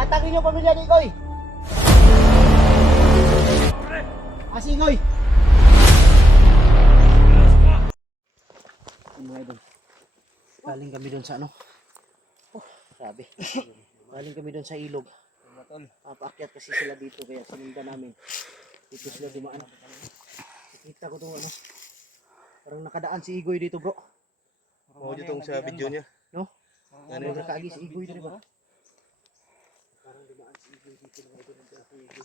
Ihatagin yung pamilya ni Igoy. Asi Igoy. Mga idol. Galing kami doon sa ano. Oh, grabe. Galing kami doon sa ilog. Paakyat kasi sila dito kaya sinundan namin. Dito sila dumaan. Nakita ko itong ano. Parang nakadaan si Igoy dito bro. Mau ditong sa video niya. No? Ano Ano nakaagi si Igoy dito ba? Parang dumaan si Igoy dito mga idol. Nandiyan si Igoy.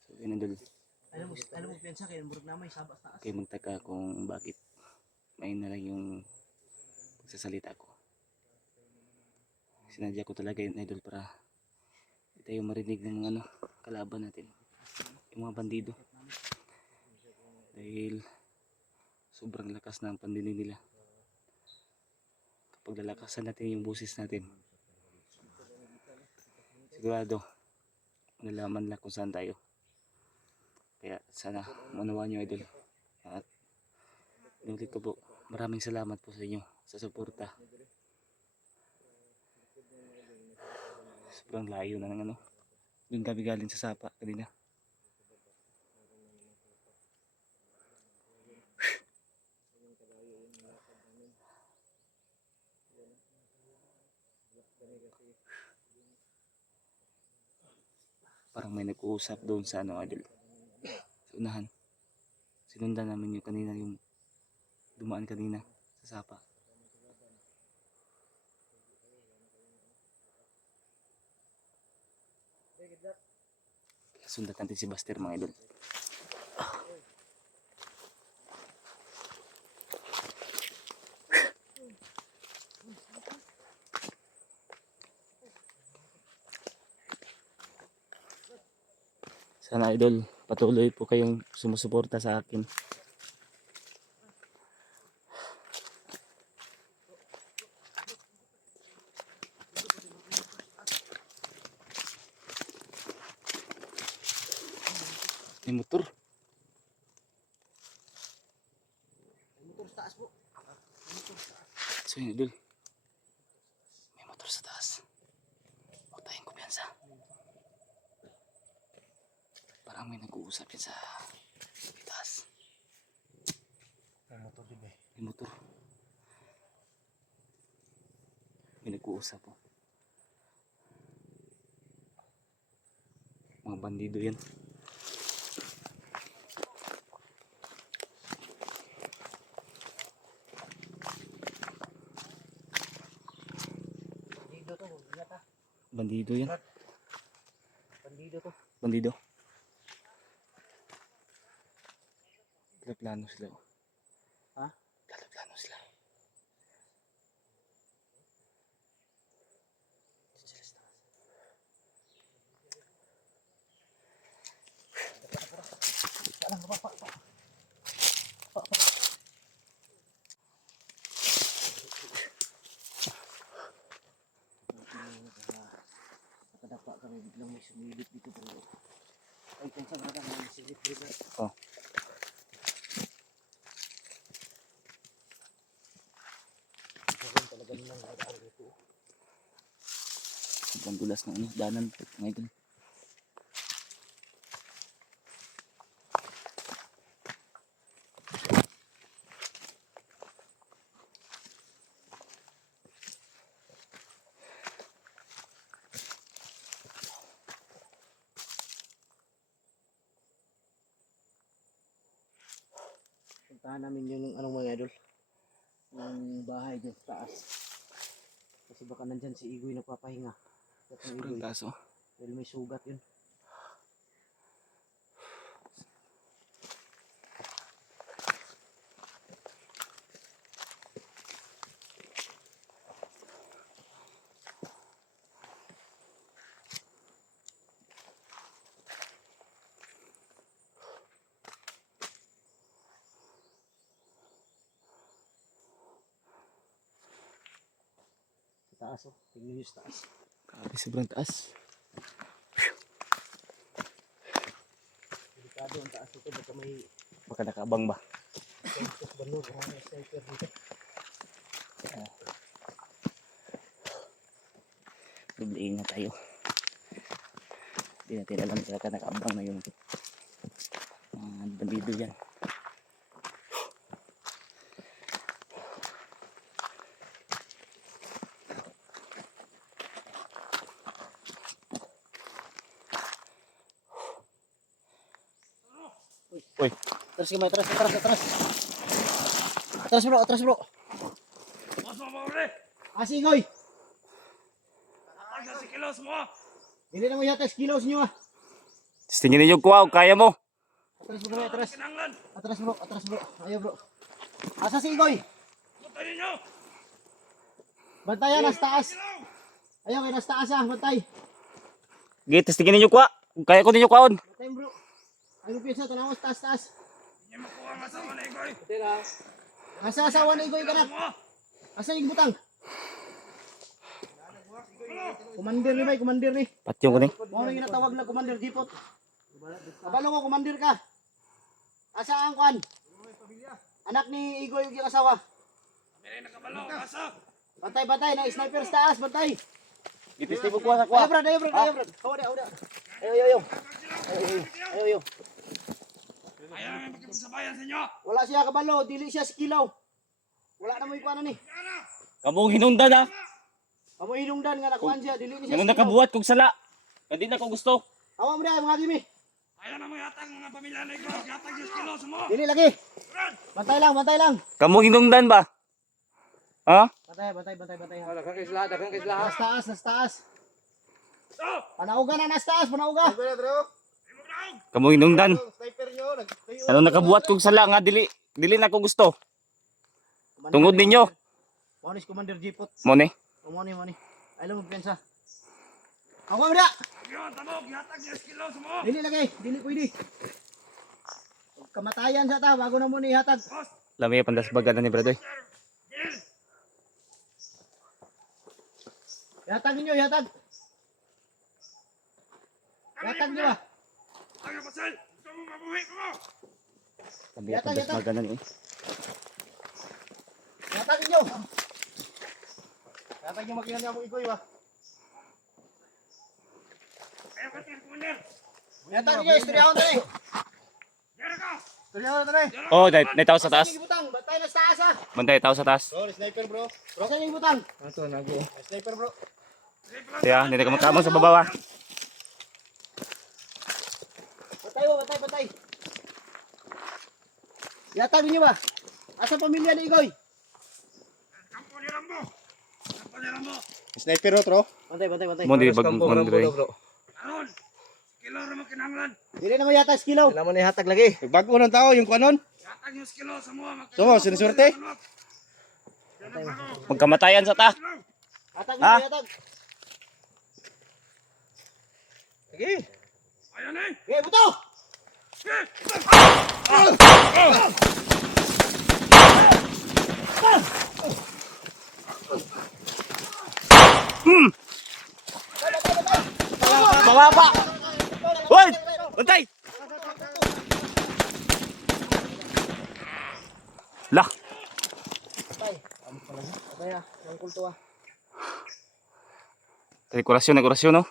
So yun idol, Alam mo piyansa kayo, murag na may sabas taas. kayo magtaka kung bakit may na lang yung pagsasalita ko. Sinadya ko talaga yun idol para hindi tayo marinig ng mga kalaban natin, yung mga bandido, dahil sobrang lakas ng pandinig nila. Kapag lalakasan natin yung boses natin, sigurado nalaman lang kung saan tayo. Kaya sana maunawaan nyo idol. At ulit ko po, maraming salamat po sa inyo sa suporta. Sobrang layo na ng doon kami galing sa Sapa kanina. Parang may nag-uusap doon sa idol, sa unahan. Sinundan namin yung kanina, yung dumaan kanina sa Sapa. Sundan natin si Buster mga idol. Sana idol, patuloy po kayong sumusuporta sa akin. May motor. Motor sa taas po. So yun idol, may motor sa taas. Huwag tayong kumpiyansa. Parang may nag-uusap yun sa taas. May motor din eh. May motor. May nag-uusap po. Mga bandido yan. Bandido to. Ingat ha. Bandido yan. Bandido to. Bandido. Plano sila. Ha? Plano sila. Nakadapa kami biglang may sumilip dito bro. Ay, kansa na lang may silip dito. Oh. Talaga naman nakadaan dito. Sobrang dulas ng daanan mga idol. Puntahan namin yung mga idol. Yung bahay dyan sa taas. Kasi baka nandyan si Igoy nagpapahinga. Sobrang taas oh. Dahil may sugat yun. Taas oh, tingnan nyo sa taas. Grabe, sobrang taas. Delikado ang taas ito. Baka may Baka nakaabang ba? sensus balod. May sniper dito. Dubliin na tayo. Hindi natin alam talaga nakaabang na yung bandido yan. Uy, Atras kamay, atras. Atras bro. Asigoy! Dili na mo yata kilos nyo ah. tingin ninyo kuha, kaya mo. Atras bro, atras. Atras bro. Ayaw bro. Asa si Igoy? Bantayan, nas taas. Ayaw, nas taas ah, bantay. Gitis, tingin ninyo kuha. Kaya ko ninyo kuhaon. Bantay bro. Ayaw pisa, tanawos, taas. Asa asawa na Igoy kanak? Asa yung butang? Kumandir ni bay, kumandir ni. Patyong ko ni. Mo nang ginatawag na kumandir Jipot. Kabalo ko kumandir ka. Asa ang kwan? Anak ni Igoy yung asawa. Bantay na sniper sa taas, bantay. Gitis, di mo kuha sa kuha. Ayo brad. Hawa. Ayo. Ayaw namin magkipagsabayan sa inyo. Wala siya kabalo, dili siya sikilaw. Wala na mo ikuan ni. Kamong hinungdan ha. Amo hinungdan nga nakuan siya, dili ni siya. Ganun nakabuhat kong sala. Hindi na ko gusto. Hawa mo mga gimi. Ayaw na mga yatang mga pamilya na ikaw. Yatang yung kilos mo. Dili lagi. Bantay lang. Kamong hinungdan ba? Ha? Bantay. Wala kang kisla. Nas taas. Panauga na nas taas, panauga. Kamong hinungdan. Sniper nyo. Ano nakabuhat kong sala nga dili na ko gusto. Tungod ninyo. Monis Commander Jipot. Mo ni. Mo ni. Ay lang magpensa. Hawa mo da. Yun, tabog. Yatang yung kilos mo. Dili lagi, dili pwede. Kamatayan sa ta bago na mo ni hatag. Lami pandas bagada ni Bradoy. Hatag ninyo, hatag. Hatag niyo ba? Ayaw pasal. Gusto mo mabuhay ko mo. Lami pandas bagada ni. Hatag ninyo. Hatag niyo makinan niya mo Igoy ba? Ayaw ka tingin kumander. Hatag ninyo, istoryahon na ni. Yara ka. Istoryahon na ni. Oh, may tao sa taas. Sige butang, bantay na sa taas ha. Bantay tao sa taas. Bro, sniper bro. Bro, saan yung butang? Ato, nago. Sniper bro. Kaya, hindi ka magkamang sa babawa. Bantay. Hatag ninyo ba? Asa pamilya ni Igoy? Kampo ni Rambo. Sniper bro. Bantay. Mo di bag mo Dre. Aron. Kilo rin mo kinanglan. Dili na mo yata skilaw. Alam mo na hatag lagi. Bago ng tao yung kuanon. Yatang yung kilos mo. So, sinusurte? Magkamatayan sa ta. Hatag Ha? ninyo, hatag. Sige. Ayaw na eh. Okay, buto! Bababa. Hoy! Bantay. Lah, Patay ah, ang kulto ah. dekorasyon no.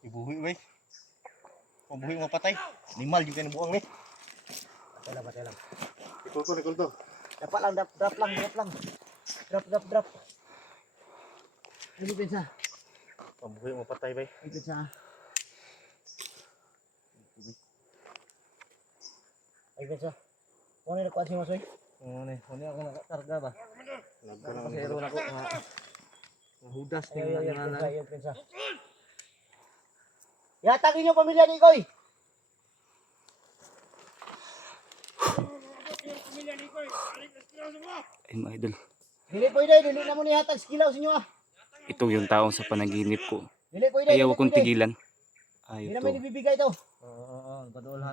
Ibuhi wey. Pambuhi mo patay. Animal yung kinabuang ni. Patay lang. Ikul to. Dapat lang, drop lang. Drop. Ini pensa. Pambuhi mo patay bay. Ini pensa. Ay pensa. Ano na kuan si Masoy? Ano ako nakakarga ba? Pasero na ko. Nahudas ni Ayo pensa. Yatag inyo pamilya ni Igoy. Pamilya ni Koy. Alik yung kilos mo. Ay mga idol, Dili na mo ni hatag skilaw sa inyo ah. ito yung taong sa panaginip ko. Dili pwede. Ayaw akong tigilan. Hindi Ayaw naman to. ibibigay to. Padol. Sa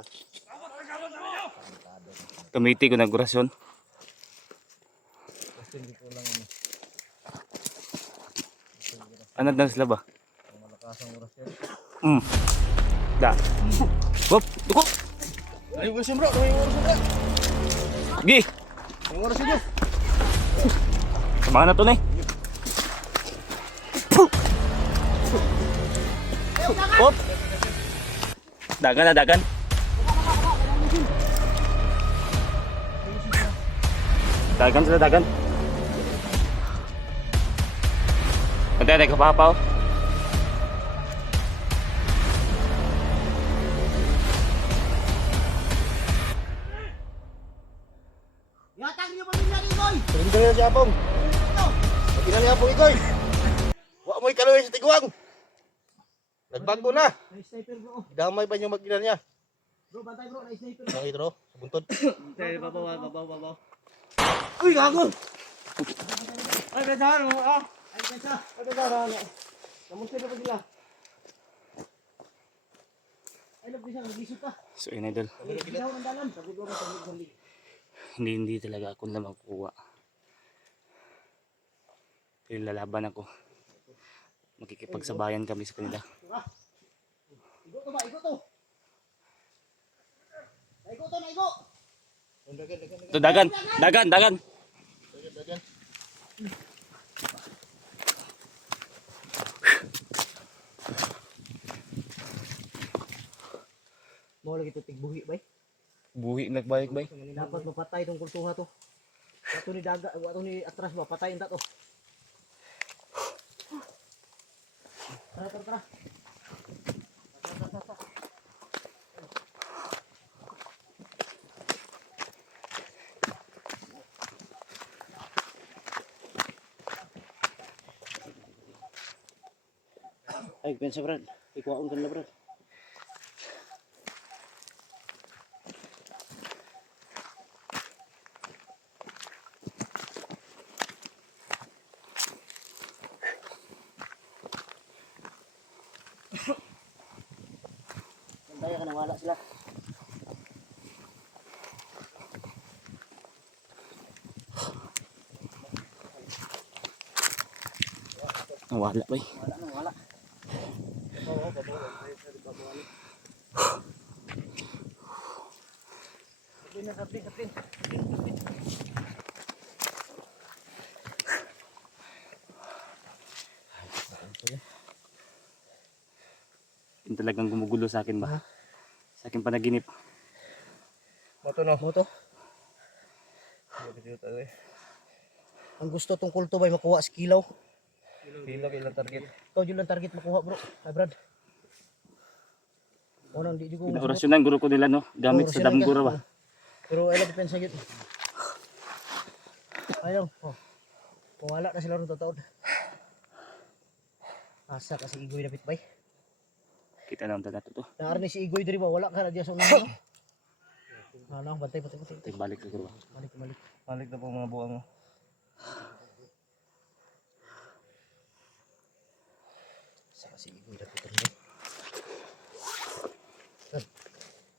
Gawat sa inyo. Tumiti ko na orasyon. Hindi ko lang ano. Ano na sila ba? Ang malakasang oras yan. Da. Wop, duko. Ay, oras yun bro. May oras yun bro. Gi. May oras yun bro. Samahan na to na eh. Wop. Dagan na dagan. Dagan sila dagan. Ada kapapaw. Yatang niyo pamilya ni Igoy. Surrender na si Apong. Pagkina ni Apong Igoy. Wa mo'y kaluwi sa tiguang. Nagbago na. May sniper bro. Damay pa niyo magkina niya. Bro, bantay bro. May sniper. Ang itro, sa buntod. Babaw. Uy, gago! Ay, besahan mo. Ah. Ay, besahan. Ay, besahan. Namuntin na pa sila. Ay, nagbisan. Naglisod ka. So yun idol. Ginaw ng dalan. Sabi ko rin. Hindi talaga ako na magkuha. Pero lalaban ako. Makikipagsabayan kami sa kanila. Igo to ba? Igo to. Igo to na igo. Ito dagan. Dagan. Mau lagi tutik buhi bay. Buhi nagbayik bay. Dapat mapatay tong kultuha to. Wato ni daga, wato ni atras ba patayin ta to. Tara. Ay, pensa Brad. Ikuwaon kan na Brad. Kaya ka nawala sila. Wala bay. Wala. Kapin. Yung talagang gumugulo sa akin ba? Sa akin panaginip. Moto. Ang gusto tong kulto bay makuha sa kilaw. Kilaw ilang target. Ikaw yun lang target makuha bro. Ay Brad. Unang di ko. Orasyonan guro ko nila no. Gamit sa damgura ba? Pero ay lang depensa yun. Ayaw. Oh. Wala na sila ron totoo. Asa kasi Igoy dapit bay. Kita lang talaga to. Naar ni si Igoy diri ba wala ka na diya sa unahan. Ano, bantay. Balik siguro ba? Balik. Balik na po mga buwang mo. Sa kasi Igoy dapit rin.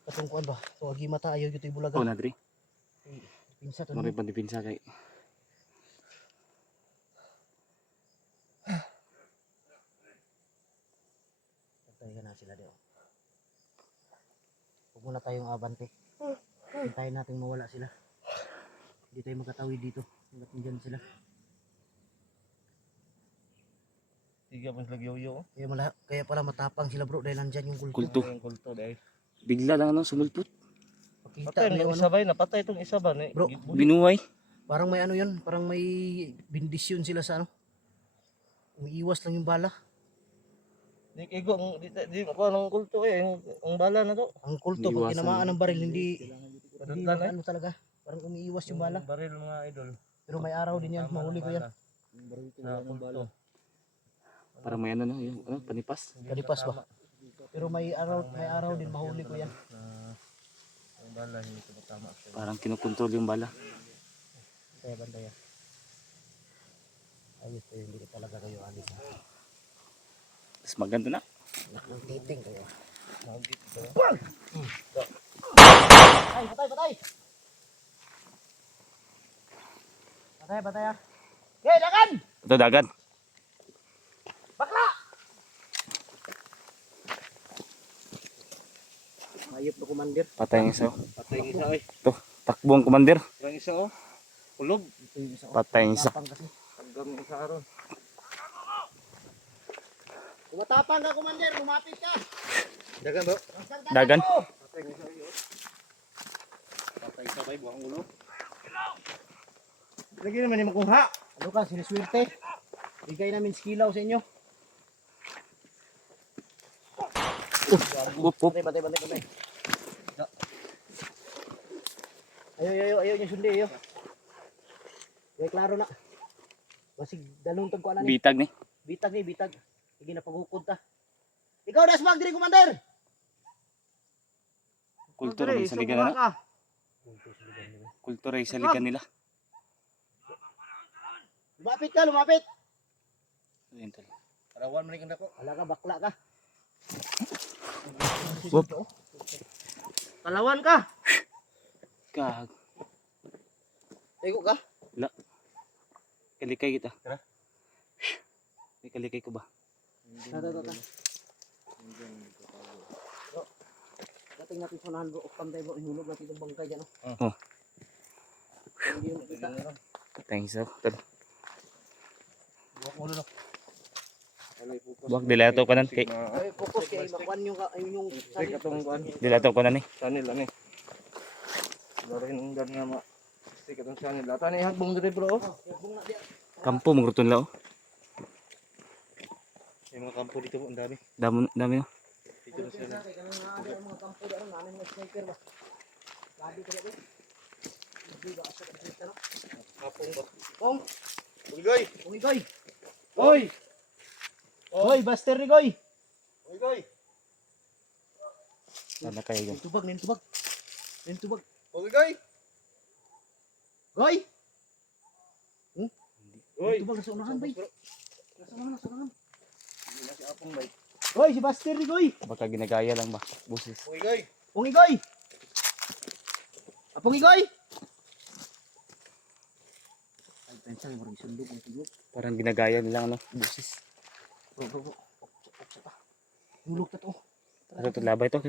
Katong kuan ba? Tuwagi mata ayaw gyud ibulaga. Oh nadri. Pinsa to. Mori pandipinsa kay. Patay ka na sila diyo. Huwag muna tayong abante. Hintayin natin mawala sila. Hindi tayo magkatawid dito. Hanggat nandyan sila. Tiga pa sila yoyo. Kaya pala matapang sila bro dahil nandyan yung kulto. Kulto. Yung kulto dahil. Bigla lang ano sumulpot. Pakita Patay na yung yung isa ano. ba? Napatay itong isa ba? Bro. Binuhay. Parang may ano yun. Parang may bindisyon sila sa ano. Umiiwas lang yung bala. Di igo, di ako ng kulto eh. Ang bala na to. Ang kulto pag Umiiwasan. tinamaan ng baril hindi Padagdan eh. ano talaga. Parang umiiwas yung bala. Baril mga idol. Pero may araw din yan. Mahuli ko yan. Sa kulto. Para may ano no, yung ano, panipas. Kalipas ba? Pero may araw din mahuli ko yan. Ang bala hindi ko tama. Parang kinukontrol yung bala. Kaya bandayan. Ayos kayo, hindi talaga kayo alis. Mas maganda na. Titing kayo. Magit ko. Patay! Patay, patay ah. Okay, dagan! Ito dagat. Bakla! Mayop na commander. Patay ng isa. Oh. Patay ng isa oy. Ito, takbo ang commander. Ang isa oh. Kulob. Ito yung isa. Patay ng isa. Tapang kasi. Hanggang isa aron. Tumatapang ka commander, lumapit ka. Dagan bro. Dagan. Patay ng isa oy. Patay isa bay buang ulo. Lagi naman yung makuha. Ano ka, siniswerte? Bigay namin skilaw sa inyo. Up, up. Patay, patay, patay, patay. Ayaw niyo sundi, ayaw. Kaya klaro na. Basig dalong tagkuan na ni. Bitag ni. Bitag ni, bitag. Sige na paghukod ta. Ikaw dasmag diri commander. Kultura sa ligan na. Kultura sa ligan nila. Lumapit ka, lumapit. Ayun tol. Arawan man ni dako. Ala ka, bakla ka. Wop. Kalawan ka. Kag. Tayo ka. Kalikay kita. Tara. May kalikay ko ba? Ta. Dating natin sunahan bro, ukam tayo bro, ihulog natin itong bangkay dyan. Oh. Hindi mo kita. Patay ng isa. Tol. Buang ulo no. Buwag dilato ka nan kay. Ay, focus kay makuan yung Stick atong kuan. Dilato ko na ni. Sanil ani. Larin ang gan nga ma. Stick atong sanil. Lata ni hagbong diri bro. Kampo magruton lao. Yung mga kampo dito ang dami. Dami no. Dito na sila. mga kampo dyan, namin mga sniper ba? Lagi ka dyan. Hindi ba asa ka dyan, no? Kapong ba? Kong, Uligoy! Umigoy! Oy! Hoy, Buster ni Goy! Uligoy! Sana kayo yun. Nintubag, nintubag. Nintubag. Uligoy! Goy! Oy! Nintubag na sa unahan, bay. Nasa unahan, nasa unahan. Hindi na si Apong bay. Hoy, si Buster ni Goy! Baka ginagaya lang ba? Busis. Uligoy! Pungigoy! Pungigoy! Ay, pensang mo rin sundog ang tulog. Parang ginagaya nilang ano. Busis. Bro. Uksa pa. Hulog na to. Ano to labay to?